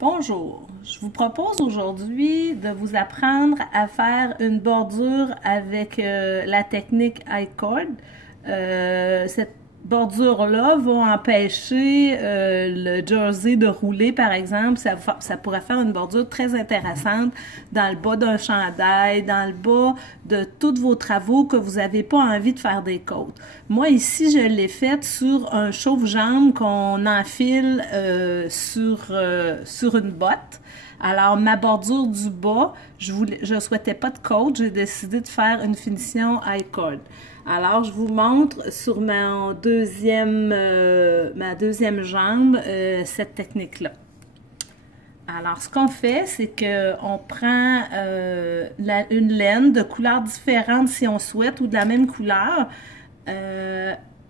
Bonjour, je vous propose aujourd'hui de vous apprendre à faire une bordure avec la technique I-cord. Cette bordure-là va empêcher le jersey de rouler, par exemple. Ça pourrait faire une bordure très intéressante dans le bas d'un chandail, dans le bas de tous vos travaux que vous n'avez pas envie de faire des côtes. Moi, ici, je l'ai faite sur un chauffe-jambe qu'on enfile sur une botte. Alors, ma bordure du bas, je souhaitais pas de côte, j'ai décidé de faire une finition I-cord. Alors, je vous montre sur ma deuxième jambe cette technique-là. Alors, ce qu'on fait, c'est qu'on prend une laine de couleurs différentes si on souhaite, ou de la même couleur,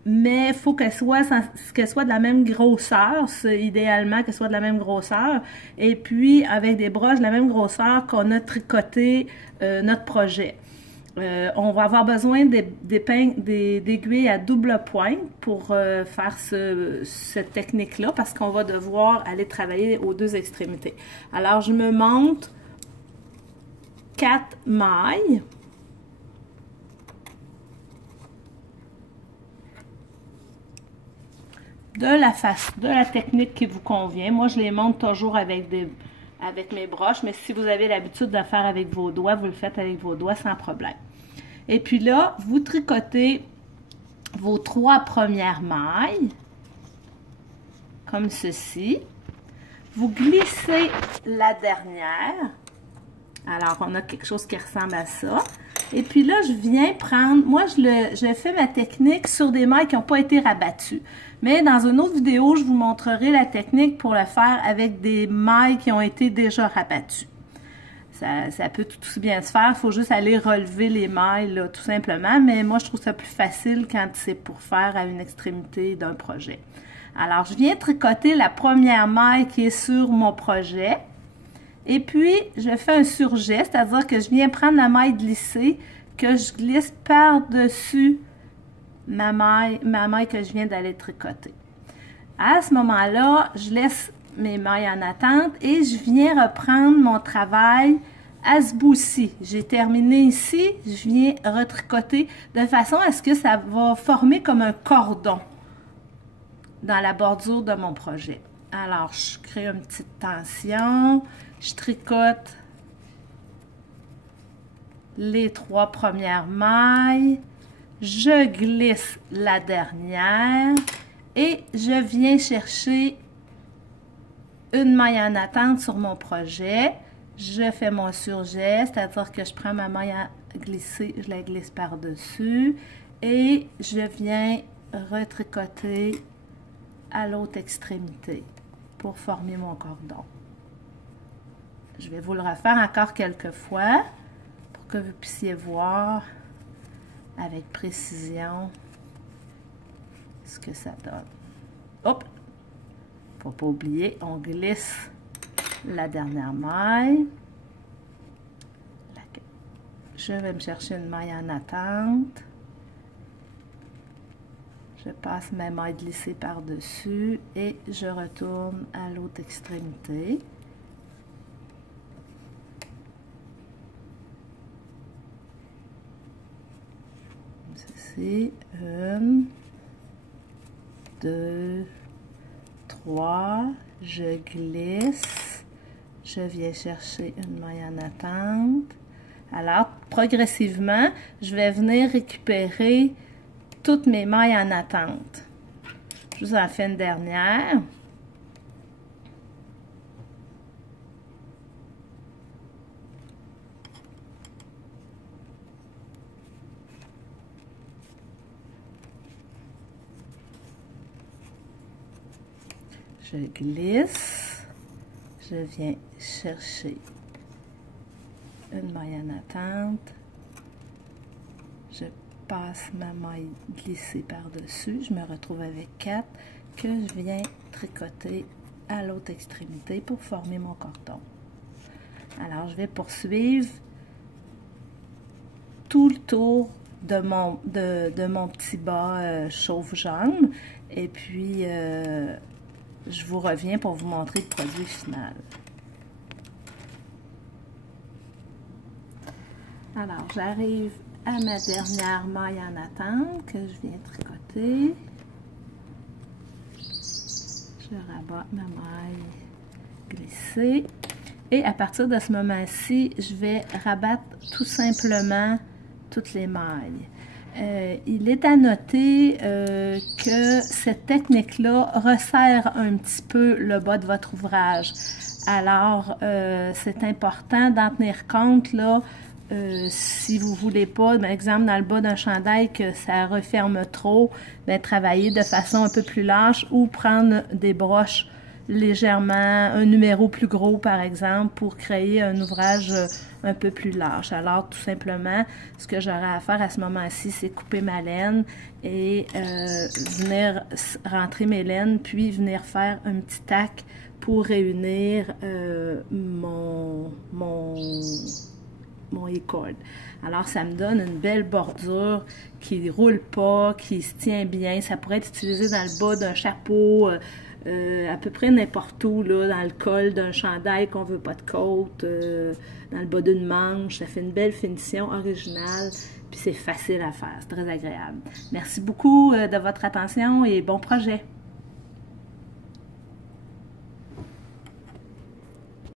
mais il faut qu'elle soit de la même grosseur, idéalement qu'elle soit de la même grosseur, et puis avec des broches de la même grosseur qu'on a tricoté notre projet. On va avoir besoin d'aiguilles à double pointe pour faire cette technique-là parce qu'on va devoir aller travailler aux deux extrémités. Alors, je me monte 4 mailles. De la technique qui vous convient. Moi, je les monte toujours avec mes broches, mais si vous avez l'habitude de faire avec vos doigts, vous le faites avec vos doigts sans problème. Et puis là, vous tricotez vos 3 premières mailles, comme ceci. Vous glissez la dernière. Alors, on a quelque chose qui ressemble à ça. Et puis là, je viens prendre, moi, je fais ma technique sur des mailles qui n'ont pas été rabattues. Mais dans une autre vidéo, je vous montrerai la technique pour le faire avec des mailles qui ont été déjà rabattues. Ça peut tout aussi bien se faire, il faut juste aller relever les mailles, là, tout simplement. Mais moi, je trouve ça plus facile quand c'est pour faire à une extrémité d'un projet. Alors, je viens tricoter la première maille qui est sur mon projet. Et puis, je fais un surjet, c'est-à-dire que je viens prendre la maille glissée, que je glisse par-dessus ma maille que je viens d'aller tricoter. À ce moment-là, je laisse mes mailles en attente et je viens reprendre mon travail à ce bout-ci. J'ai terminé ici, je viens retricoter de façon à ce que ça va former comme un cordon dans la bordure de mon projet. Alors, je crée une petite tension, je tricote les 3 premières mailles, je glisse la dernière et je viens chercher une maille en attente sur mon projet. Je fais mon surjet, c'est-à-dire que je prends ma maille à glisser, je la glisse par-dessus et je viens retricoter à l'autre extrémité pour former mon cordon. Je vais vous le refaire encore quelques fois pour que vous puissiez voir avec précision ce que ça donne. Hop! Faut pas oublier, on glisse la dernière maille. Je vais me chercher une maille en attente. Je passe ma maille glissée par-dessus et je retourne à l'autre extrémité. Ceci, 1, 2, 3, je glisse, je viens chercher une maille en attente. Alors, progressivement, je vais venir récupérer toutes mes mailles en attente. Je vous en fais une dernière. Je glisse, je viens chercher une maille en attente, je passe ma maille glissée par-dessus, je me retrouve avec 4 que je viens tricoter à l'autre extrémité pour former mon cordon. Alors, je vais poursuivre tout le tour de mon petit bas chauffe-jambe et puis je vous reviens pour vous montrer le produit final. Alors, j'arrive à ma dernière maille en attente que je viens tricoter. Je rabats ma maille glissée. Et à partir de ce moment-ci, je vais rabattre tout simplement toutes les mailles. Il est à noter que cette technique-là resserre un petit peu le bas de votre ouvrage. Alors, c'est important d'en tenir compte, là, si vous ne voulez pas, par exemple, dans le bas d'un chandail que ça referme trop, bien, travailler de façon un peu plus large ou prendre des broches légèrement, un numéro plus gros par exemple, pour créer un ouvrage un peu plus large. Alors tout simplement, ce que j'aurai à faire à ce moment-ci, c'est couper ma laine et venir rentrer mes laines, puis venir faire un petit tac pour réunir mon e-cord. Alors ça me donne une belle bordure qui ne roule pas, qui se tient bien. Ça pourrait être utilisé dans le bas d'un chapeau, à peu près n'importe où, là, dans le col d'un chandail qu'on veut pas de côte, dans le bas d'une manche. Ça fait une belle finition originale, puis c'est facile à faire, c'est très agréable. Merci beaucoup de votre attention et bon projet!